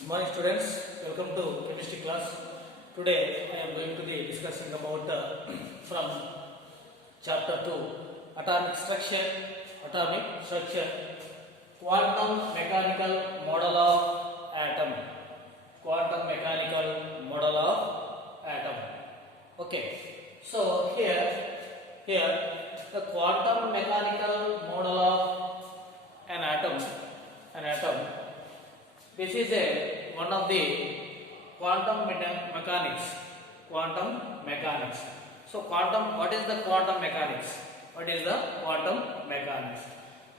Good morning students, welcome to chemistry class. Today I am going to be discussing about from chapter 2 atomic structure, quantum mechanical model of atom, quantum mechanical model of atom. Okay, so here the quantum mechanical model of an atom. This is one of the quantum mechanics. So what is the quantum mechanics?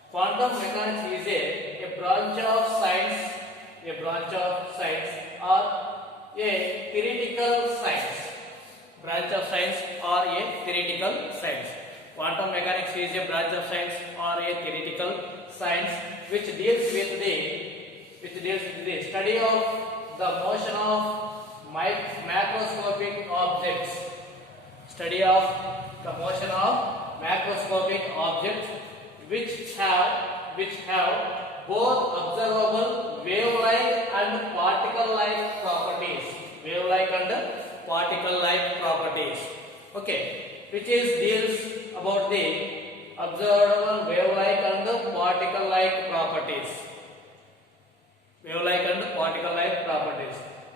Quantum mechanics is a branch of science, or a theoretical science. Quantum mechanics is a branch of science or a theoretical science which deals with the study of the motion of macroscopic objects. Which have both observable wave-like and particle-like properties. Okay, which deals about the observable wave-like and particle-like properties.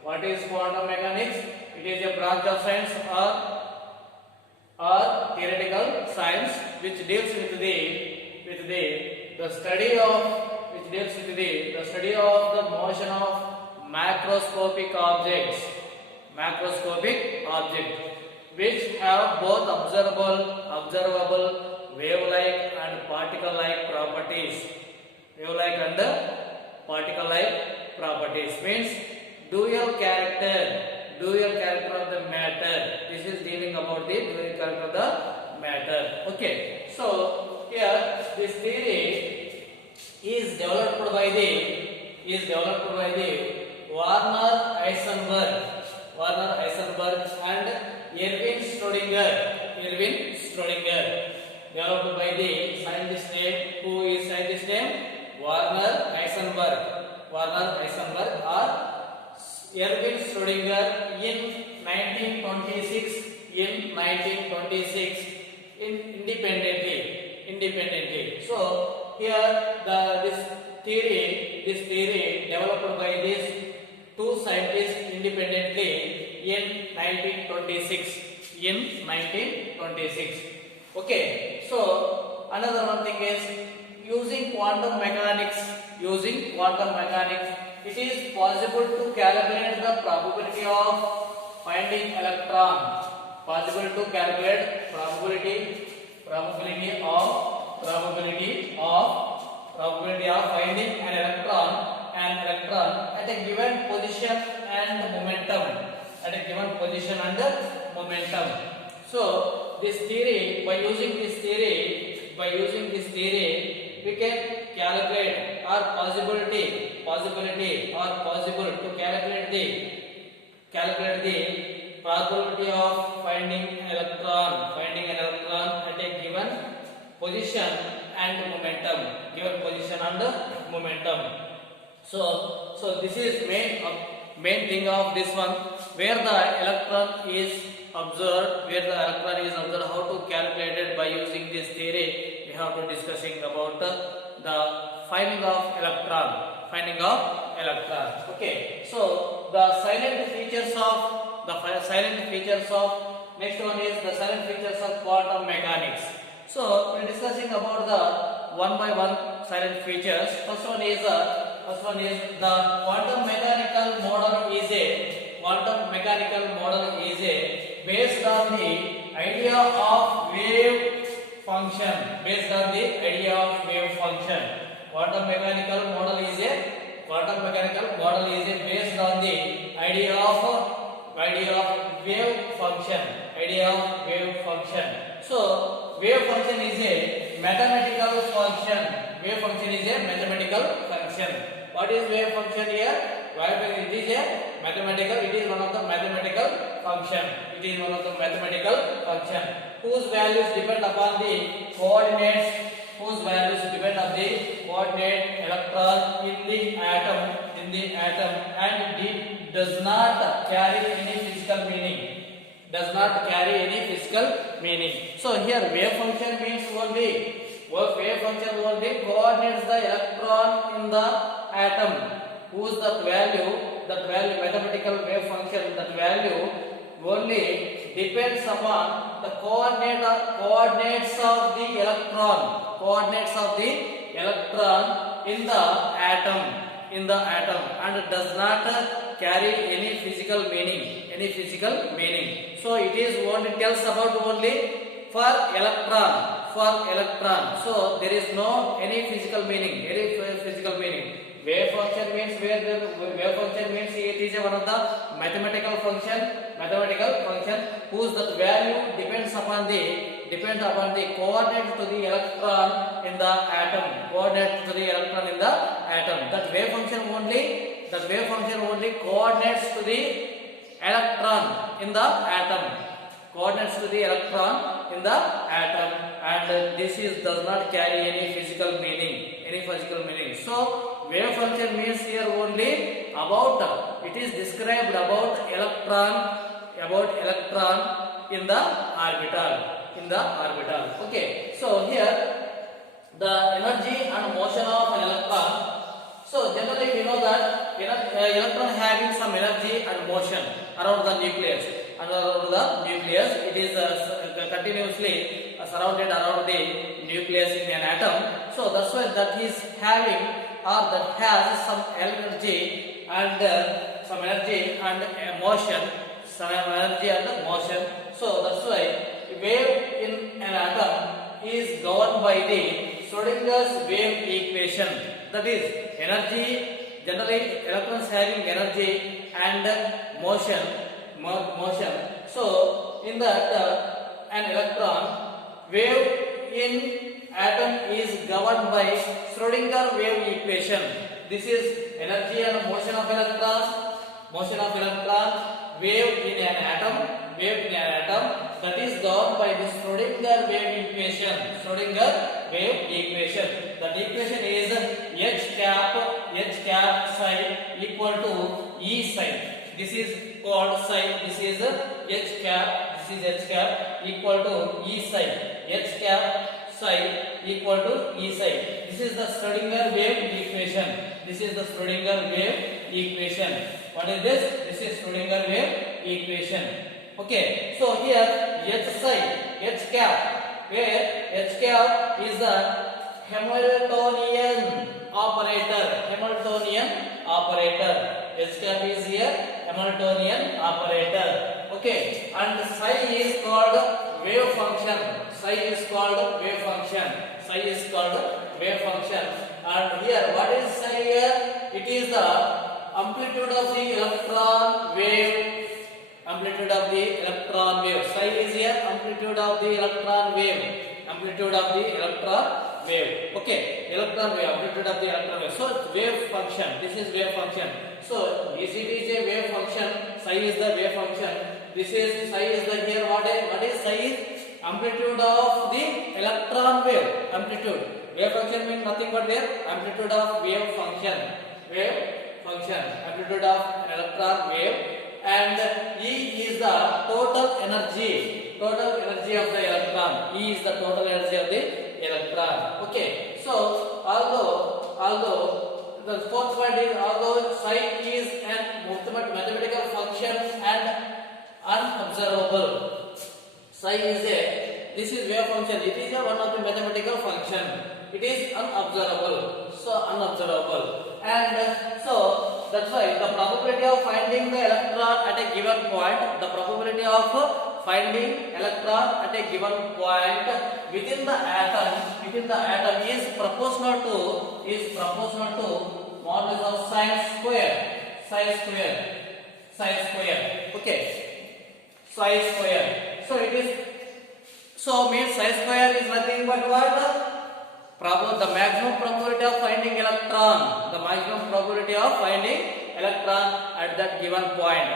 What is quantum mechanics? It is a branch of science or theoretical science which deals with the study of the motion of macroscopic objects, which have both observable wave-like and particle-like properties. Means dual character of the matter. This is dealing about the dual character of the matter. Okay, so here this theory is developed by the Werner Heisenberg and Erwin Schrödinger. Developed by the scientist name Werner Heisenberg or Erwin Schrödinger in 1926 independently. So here this theory developed by these two scientists independently in 1926. Okay, so another one thing is using quantum mechanics, it is possible to calculate the probability of finding electron. Probability of finding an electron at a given position and momentum. So this theory, by using this theory, we can calculate or possible to calculate the probability of finding an electron at a given position and momentum. So this is main thing of this one, where the electron is observed. How to calculate it by using this theory? We have to discussing about the finding of electron. Okay, so the silent features of next one is the silent features of quantum mechanics. So we are discussing about the one by one silent features. First one is the quantum mechanical model is based on the idea of wave function. Quantum mechanical model is based on the idea of wave function. So wave function is a mathematical function. What is wave function here? It is one of the mathematical function. Whose values depend upon the coordinates electron in the the atom, and it does not carry any physical meaning. Does not carry any physical meaning. So here wave function means only coordinates the electron in the atom, whose that value mathematical wave function, that value only depends upon the coordinates of the electron in the atom, and does not carry any physical meaning. So it is only tells about only for electron. So there is no any physical meaning. Wave function means it is one of the mathematical function whose that value depends upon the coordinate to the electron in the atom. That wave function only coordinates to the electron in the atom, and this does not carry any physical meaning. So wave function means here only about, it is described about electron in the orbital. Okay, so here the energy and motion of an electron. So generally we know that electron having some energy and motion around the nucleus. It is continuously surrounded around the nucleus in an atom. So that's why that is having, or that has some energy and motion. So that's why wave in an atom is governed by the Schrodinger's wave equation. That is energy. Generally electrons having energy and motion. So in that an electron wave in atom is governed by Schrodinger wave equation. This is energy and motion of electron. Wave in an atom, that is governed by the Schrodinger wave equation. That equation is H cap psi equal to E psi. This is called psi. This is H cap equal to E psi. H cap psi equal to E psi. This is the Schrodinger wave equation. What is this? This is Schrodinger wave equation. Okay. So here H cap, where H cap is the Hamiltonian operator. H cap is here Hamiltonian operator. Okay. And psi is called wave function. And here, what is psi here? It is the amplitude of the electron wave. Psi is here amplitude of the electron wave. Okay, amplitude of the electron wave. So wave function. This is wave function. So it is a wave function. Psi is the wave function. This is psi is the here. What is psi is amplitude of the electron wave. Wave function means nothing but their amplitude of wave function. Amplitude of an electron wave, and E is the total energy of the electron. E is the total energy of the electron. Okay. So although the fourth point is, although psi is an mathematical function and unobservable. Psi is this is wave function. It is one of the mathematical function. It is unobservable. And so that's why the probability of finding the electron at a given point, within the atom is proportional to modulus of psi square. Okay, psi square. So it is, so means psi square is nothing but what? The maximum probability of finding electron. At that given point.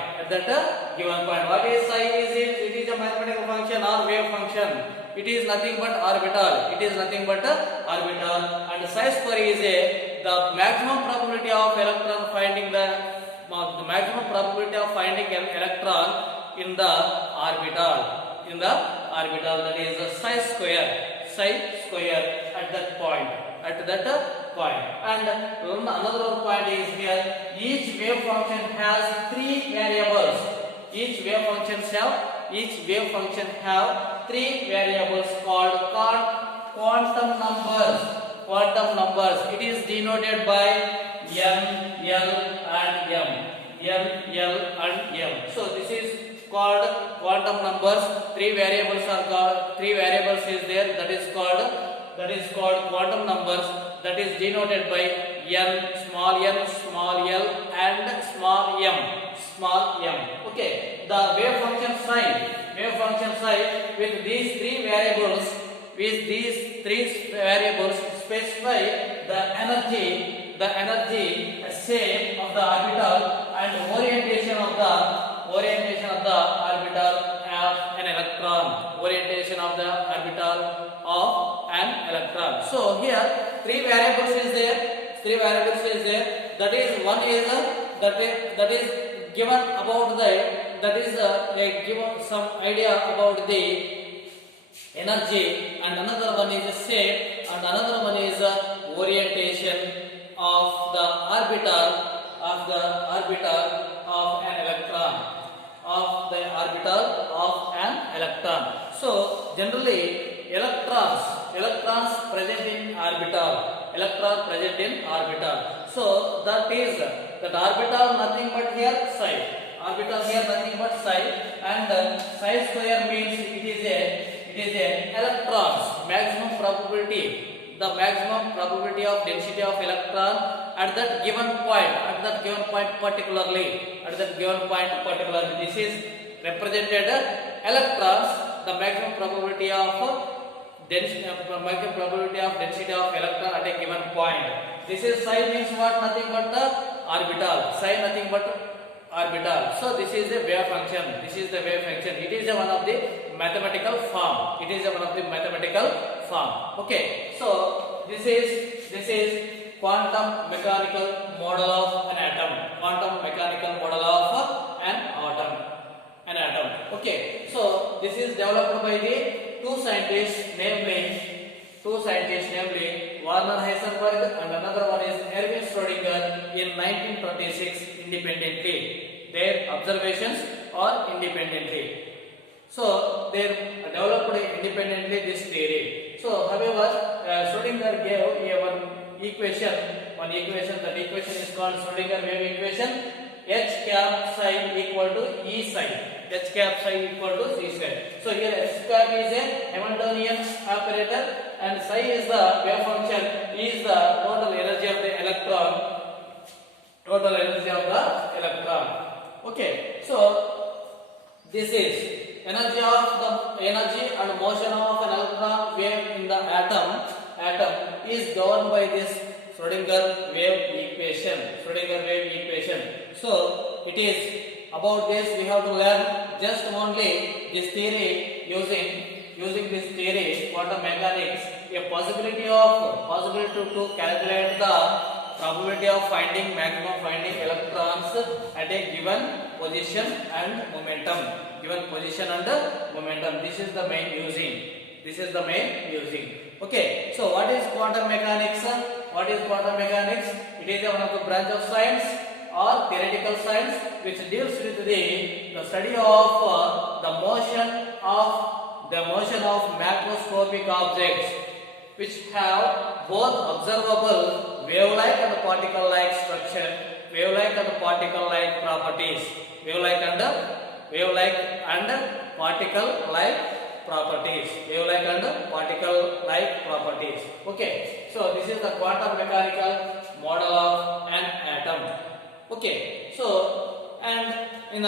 What is psi? It is a mathematical function or wave function. It is nothing but orbital. And psi square is a the maximum probability of electron finding the maximum probability of finding an electron in the orbital, that is psi square at that point, and another point is here, each wave function has three variables. Each wave function have three variables called quantum numbers. It is denoted by m, l and m. So this is called quantum numbers. Three variables is there, that is called quantum numbers, that is denoted by small l and small m. Okay, the wave function psi with these three variables specify the energy, shape of the orbital and orientation of the orbital of an electron. So here three variables is there. That is one is that is given about given some idea about the energy, and another one is shape, and another one is orientation of the orbital of an electron. So generally electrons present in orbital. So that orbital nothing but here psi. And psi square means it is a electrons maximum probability. The maximum probability of density of electron at that given point particularly. This is represented electrons, the maximum probability of density of electron at a given point. This is psi means what? Nothing but the orbital. So this is a wave function. It is one of the mathematical form. Okay, so this is quantum mechanical model of an atom. Okay, so this is developed by the two scientists, namely Werner Heisenberg, and another one is Erwin Schrödinger in 1926 independently. Their observations are independently. So they developed independently this theory. So however, Schrödinger gave one equation. That equation is called Schrödinger wave equation. H cap psi equal to E psi. So here H cap is a Hamiltonian operator, and psi is the wave function, is the total energy of the electron. Okay, so this is energy and motion of an electron wave in the atom is governed by this Schrödinger wave equation. So it is about this we have to learn just only this theory. Using this theory, quantum mechanics, a possibility to calculate the probability of maximum finding electrons at a given position and momentum. This is the main using. Okay, so what is quantum mechanics? It is one of the branch of science or theoretical science which deals with the study of the motion of macroscopic objects which have both observable wave-like and particle-like structure, wave-like and particle-like properties. Okay, so this is the quantum mechanical model of an atom. Okay, so and in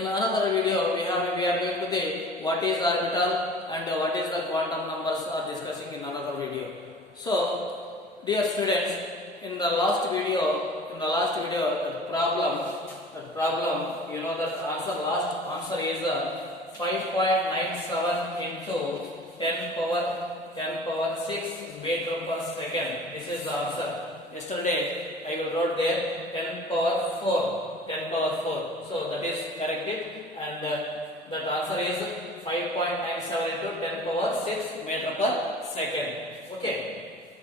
another video we are going to the what is orbital and what is the quantum numbers are discussing in another video. So dear students, in the last video the problem you know that answer is 5.97 into 10 power 10 power 6 meter per second. This is the answer. Yesterday I will wrote there 10 power 4. 10 power 4. So that is correct it, and that answer is 5.97 into 10 power 6 meter per second. Okay.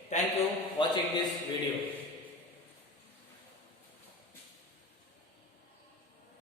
Thank you watching this video.